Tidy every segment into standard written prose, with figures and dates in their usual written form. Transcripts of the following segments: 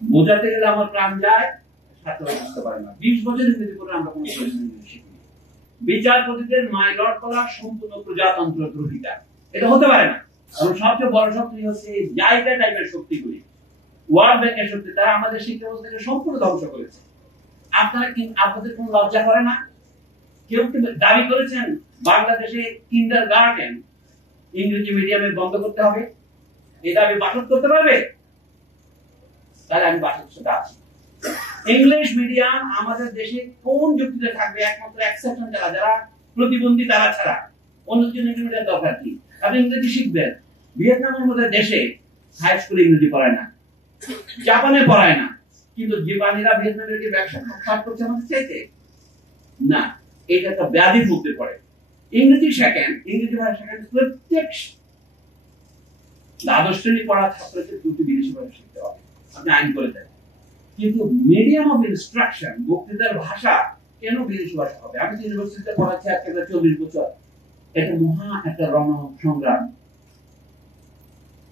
বোঝাতে গেলে আমার প্রাণ যায়, ছাত্ররা বুঝতে পারে না। 20 বছর ইংরেজি পড়ে আমরা কোনো ইংরেজি শিখিনি। বিচারপতিদের মাই লর্ড বলা সম্পূর্ণ প্রজাতন্ত্র দ্রোহিতা, এটা হতে পারে না। এবং সবচেয়ে বড় শক্তি হচ্ছে জায়গা টাইপের শক্তিগুলি, ওয়ার্ল্ড ব্যাংকের শক্তি, তারা আমাদের শিক্ষা ব্যবস্থাকে সম্পূর্ণ ধ্বংস করেছে। আপনারা কি আপনাদের কোনো লজ্জা করে না? কেউ কি দাবি করেছেন বাংলাদেশে কিন্ডারগার্টেন ইংরেজি মিডিয়ামে বন্ধ করতে হবে? এই দাবি বাসদ করতে পারবে? তাহলে আমি বাসদের সাথে আছি। ইংলিশ মিডিয়াম আমাদের দেশে কোন যুক্তিতে থাকবে? একমাত্র এক্সেপশন যারা প্রতিবন্ধী তারা ছাড়া। অন্যদের জন্য ইংরেজি মিডিয়াম দরকার কি? আপনি ইংরেজি শিখবেন। ভিয়েতনামের মধ্যে দেশে হাই স্কুলে ইংরেজি পড়ায় না, জাপানে পড়ায় না, কিন্তু জাপানিরা ভিয়েতনামের যে ব্যবসা খারাপ করছে আমাদের চাইতে না। এটা একটা ব্যাধির মধ্যে পড়ে। ইংরেজি শেখেন, ইংরেজি ভাষা শেখেন, প্রত্যেক দ্বাদশ শ্রেণী পড়া ছাত্রকে দুটি বিদেশি ভাষা শিখতে হবে, আপনি আইন করে দেন। কিন্তু মিডিয়াম অফ ইনস্ট্রাকশন, বক্তৃতার ভাষা কেন বিদেশি ভাষা হবে? আমি ইউনিভার্সিটিতে পড়াচ্ছি আজকে 40 বছর, এটা মহা একটা রণ সংগ্রাম।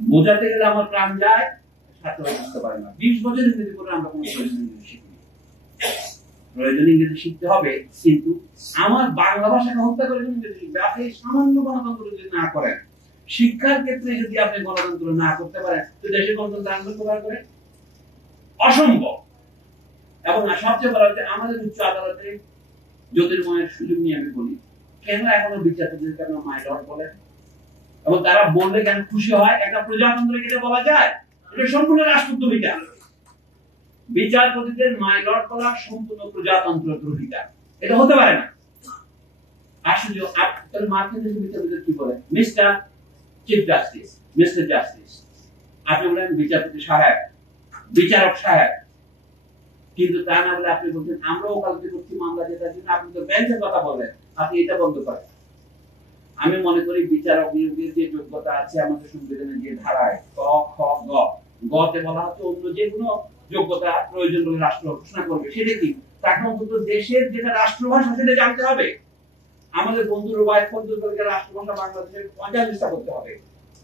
বোঝাতে গেলে আমার প্রাণ যায়, ছাত্ররা বুঝতে পারে না। 20 বছর ইংরেজি পড়ে আমরা কোনো ইংরেজি শিখিনি। প্রয়োজন ইংরেজি শিখতে হবে, কিন্তু আমার বাংলা ভাষাকে হত্যা করে ইংরেজি শিখবে। আপনি সামান্য গণতন্ত্র যদি না করেন, শিক্ষার ক্ষেত্রে যদি আপনি গণতন্ত্র না করতে পারেন, তো দেশের গণতন্ত্র আন্দোলন করার করে অসম্ভব। এবং সবচেয়ে বড় হচ্ছে আমাদের উচ্চ আদালতে জ্যোতির্ময়ের সুযোগ নিয়ে আমি বলি, কেন এখনো বিচারপতিদের কেন মাই লর্ড বলে? এবং তারা বললে কেন খুশি হয়? একটা প্রজাতন্ত্রে কেটে বলা যায়? এটা সম্পূর্ণ রাষ্ট্রদ্রোহিতা। বিচারপতিদের মাই লর্ড বলা সম্পূর্ণ প্রজাতন্ত্র দ্রোহিতা, এটা হতে পারে না। আসলে আপনার মার্কিন দেশের বিচারপতি কি বলে? Mister chief justice, mister justice. আপনি বলেন বিচারপতি সাহেব, বিচারক সাহেব। কিন্তু তা না বলে আপনি বলছেন আমরা ওকালতি করছি মামলা জেতার জন্য, আপনি তো বেঞ্চের কথা বলেন, আপনি এটা বন্ধ করেন। আমি মনে করি বিচারক নিয়োগের যে যোগ্যতা আছে আমাদের সংবিধানের যে ধারায় ক খ গ, গতে বলা হচ্ছে অন্য যে কোনো যোগ্যতা প্রয়োজন বলে রাষ্ট্র ঘোষণা করবে, সেটা কি? তাকে অন্তত দেশের যেটা রাষ্ট্রভাষা সেটা জানতে হবে। আমাদের বন্ধুর ওয়াইফ বন্ধুদেরকে রাষ্ট্রভাষা বাংলাদেশের 45টা করতে হবে।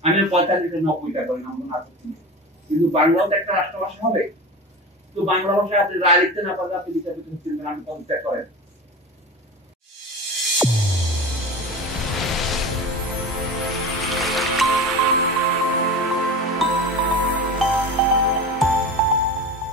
আমি 45টা 90টা করি, আমার কোনো আপত্তি নেই, কিন্তু বাংলাও একটা রাষ্ট্রভাষা হবে। তো বাংলা ভাষায় আপনি রায় লিখতে না পারলে আপনি বিচারপতি হচ্ছেন, আমি পদত্যাগ করেন।